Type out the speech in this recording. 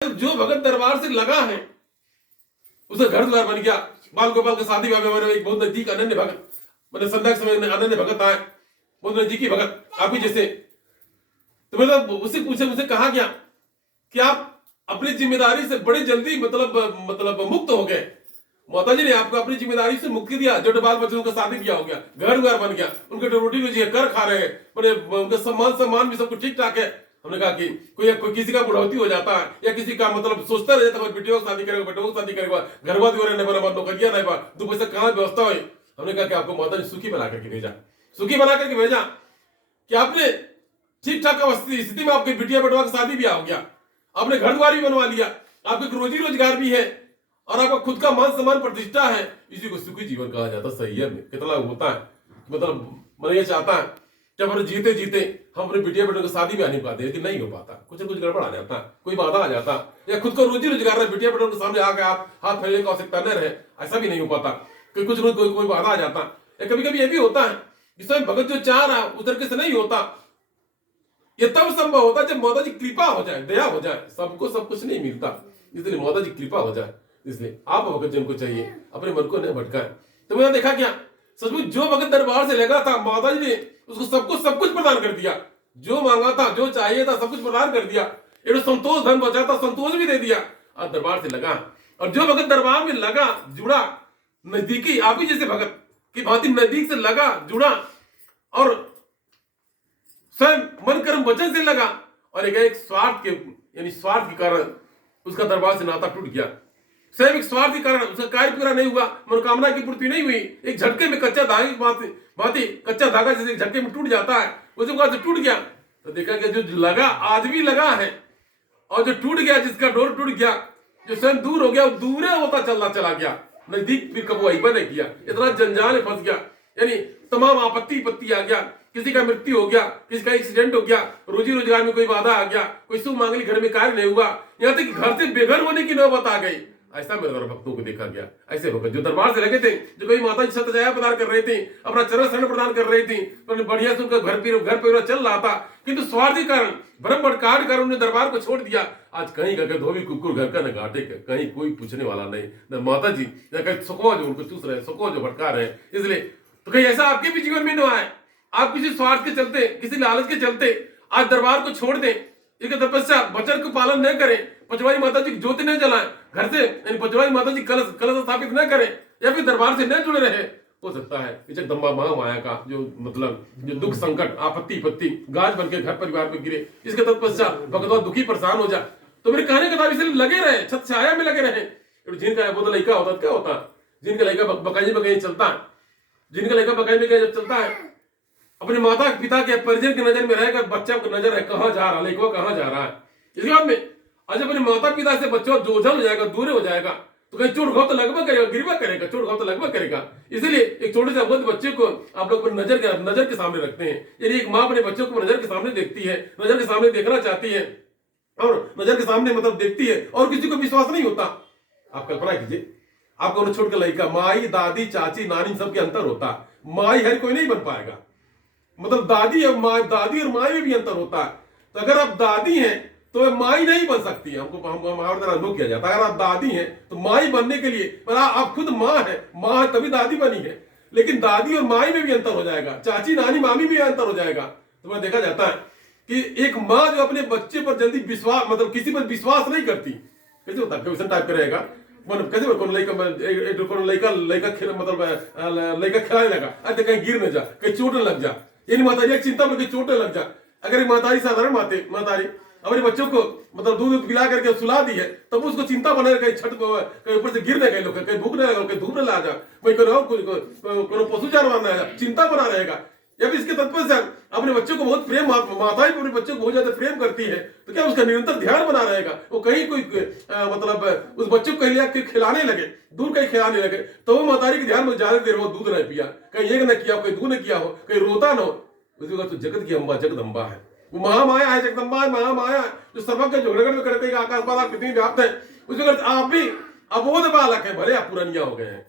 जो भगत दरबार से लगा है उसे घर द्वार बन गया। बाल गोपाल का शादी विवाह में हमारे एक बहुत नजदीक अनन्य भगत, मैंने संध्या के समय में अनन्य भगत आए, बहुत नजदीकी भगत आप ही जैसे। तो मतलब उसे पूछे, मुझे कहा गया कि आप अपनी जिम्मेदारी से बड़े जल्दी मतलब मुक्त हो गए। माता जी ने आपको अपनी जिम्मेदारी से मुक्ति दिया, जो बाल बच्चों का शादी किया हो गया, घर द्वार बन गया, उनके रोटी रोजी कर खा रहे हैं, उनका सम्मान भी सब कुछ ठीक ठाक है। हमने कहा कि कोई किसी का बुढ़ौती हो जाता है या किसी का मतलब सोचता रह जाता है बेटियों की शादी करेगा, बेटों की शादी करेगा, घर बात नहीं बना, नौकरियां नहीं बा, दो पैसा कहाँ व्यवस्था हो। हमने कहा कि आपको माता ने सुखी बना करके भेजा, सुखी बना करके भेजा कि आपने ठीक ठाक स्थिति में आपके बिटिया बेटवा की शादी भी हो गया, आपने घर द्वार भी बनवा लिया, आपके रोजी रोजगार भी है और आपका खुद का मान सम्मान प्रतिष्ठा है। इसी को सुखी जीवन कहा जाता है। सही है, कितना होता है, मतलब मैं ये चाहता है जब हम जीते जीते हम अपने बिटिया बेटों की शादी में आ नहीं पाते, लेकिन नहीं हो पाता, कुछ न कुछ गड़बड़ आ जाता, कोई बाधा आ जाता, या खुद को रोजी रोजगार है, बिटिया बेटों के सामने आ गए आप हाथ फैलने की आवश्यकता न रहे, ऐसा भी नहीं हो पाता, क्योंकि कुछ न कोई बाधा आ जाता। या कभी कभी ये भी होता है जिसमें भगत जो चाह रहा उस तरीके से नहीं होता। ये तब संभव होता है जब माता जी कृपा हो जाए, दया हो जाए। सबको सब कुछ नहीं मिलता, इसलिए माता जी कृपा हो जाए। इसलिए आप भगत जन को चाहिए अपने मन को न भटकाए। तो मैंने देखा क्या, सचमुच जो भगत दरबार से लगा था, माता जी ने उसको सब कुछ प्रदान कर दिया, जो मांगा था, जो चाहिए था, सब कुछ प्रदान कर दिया। एक संतोष धन बचा था, संतोष भी दे दिया। आज दरबार से लगा, और जो भगत दरबार में लगा, जुड़ा, नजदीकी आप ही जैसे भगत की भांति नजदीक से लगा, जुड़ा और स्वयं मन कर्म वचन से लगा, और एक स्वार्थ के यानी स्वार्थ के कारण उसका दरबार से नाता टूट गया। स्वयं एक स्वार्थ के कारण उसका कार्य पूरा नहीं हुआ, मनोकामना की पूर्ति नहीं हुई। एक झटके में कच्चा धागे की भांति कच्चा धागा जैसे एक झटके में टूट जाता है, उसी प्रकार से टूट गया। तो देखा गया जो लगा आज भी लगा है, और जो टूट गया, जिसका डोर टूट गया, जो स्वयं दूर हो गया, वो दूर होता चला गया, नजदीक फिर कबो अहिबा नहीं किया। इतना जंजाल में फंस गया, यानी तमाम आपत्ति आ गया, किसी का मृत्यु हो गया, किसी का एक्सीडेंट हो गया, रोजी रोजगार में कोई बाधा आ गया, कोई शुभ मांगलिक घर में कार्य नहीं हुआ, यहाँ तक घर से बेघर होने की नौबत आ गई। ऐसा मेरे द्वारा भक्तों को देखा गया। ऐसे भक्त जो दरबार से लगे थे, जो कभी माता जी सतजाया प्रदान कर रहे थे, अपना चरण शरण प्रदान कर रहे थे, बढ़िया से उनका घर परिवार चल रहा था, किंतु स्वार्थी कारण भ्रम भटकाट कर उन्होंने दरबार को छोड़ दिया। आज कहीं का धोबी कुकुर घर का न घाटे का, कहीं कोई पूछने वाला नहीं, न माता जी न कहीं सुको जो उनको चूस रहे, सुको जो भटका रहे। इसलिए तो कहीं ऐसा आपके भी जीवन में न आए, आप किसी स्वार्थ के चलते, किसी लालच के चलते आज दरबार को छोड़ दें, एक तपस्या वचन को पालन न करें, पचवाई माता जी की ज्योति न जलाएं, घर से यानी पचवाई माता जी कलश स्थापित न करें, या फिर दरबार से न जुड़े रहे। हो सकता है जगदम्बा महामाया का जो मतलब जो दुख संकट आपत्ति गाज बन के घर परिवार में गिरे, इसके तत्पश्चात भगवान दुखी परेशान हो जाए। तो मेरे कहने का इसलिए लगे रहे, छत छाया में लगे रहे। जिनका वो लड़का होता क्या होता है, जिनका लड़का बकाई चलता है, जिनका लड़का बकाई में जब चलता है, अपने माता पिता के परिजन की नजर में रहेगा, बच्चा को नजर है कहाँ जा रहा है, लड़का कहाँ जा रहा है। इसके बाद में आज अपने माता पिता से बच्चा जोझल हो जाएगा, दूर हो जाएगा, तो कहीं चोट घाव तो लगभग करेगा, गिरवा करेगा, चोट घाव तो लगभग करेगा। इसलिए एक छोटे से अबोध बच्चे को आप लोग नजर के सामने रखते हैं। यदि एक माँ अपने बच्चों को नजर के सामने देखती है, नजर के सामने देखना चाहती है, और नजर के सामने मतलब देखती है, और किसी को विश्वास नहीं होता। आप कल्पना कीजिए, आपको छोट का लड़का, माई दादी चाची नानी सबके अंतर होता है, माई हर कोई नहीं बन पाएगा, मतलब दादी और माई में भी अंतर होता है। तो अगर आप दादी हैं तो माई नहीं बन सकती है, हमको हमारे तरह अनुभव किया जाता है। अगर आप दादी हैं तो माई बनने के लिए आप खुद माँ है तभी दादी बनी है, लेकिन दादी और माई में भी अंतर हो जाएगा, चाची नानी मामी में अंतर हो जाएगा। तो वह देखा जाता है कि एक माँ जो अपने बच्चे पर जल्दी विश्वास मतलब किसी पर विश्वास नहीं करती, कैसे होता है क्वेश्चन टाइप करेगा, कैसे लड़का खिलाने लगा, अरे कहीं गिर न जा, कहीं चोट न लग जा, यानी माताजी चिंता में चोट लग जा। अगर एक माताजी साधारण माताजी अपने बच्चों को मतलब दूध पिला करके सुला दी है, तब उसको चिंता बना कहीं छत कहीं ऊपर से गिर न गए लोग, कहीं भूख न कहीं धूप न ला जा, वही पशु जानवर न आ जा, चिंता बना रहेगा। या फिर इसके तत्पर से अपने बच्चों को बहुत प्रेम, माताएं अपने बच्चों को बहुत ज्यादा प्रेम करती है, तो क्या उसका निरंतर ध्यान बना रहेगा। वो कहीं कोई मतलब उस बच्चे को कहीं खिलाने लगे, दूर कहीं खिलाने लगे, तो वो मातारी के ध्यान में ज्यादा देर वो दूध नहीं पिया, कहीं एक न किया, कोई दूध न किया हो, कहीं रोता न हो। उसी तो जगत की अम्बा जगदम्बा है, वो महामाया है, जगदम्बा है, महामाया जो सर्वज्ञ झगड़गड़ में करते आकाश पाताल कितनी व्याप्त है। उसी आप भी अबोध बालक है, भले आप पुरानिया हो गए हैं,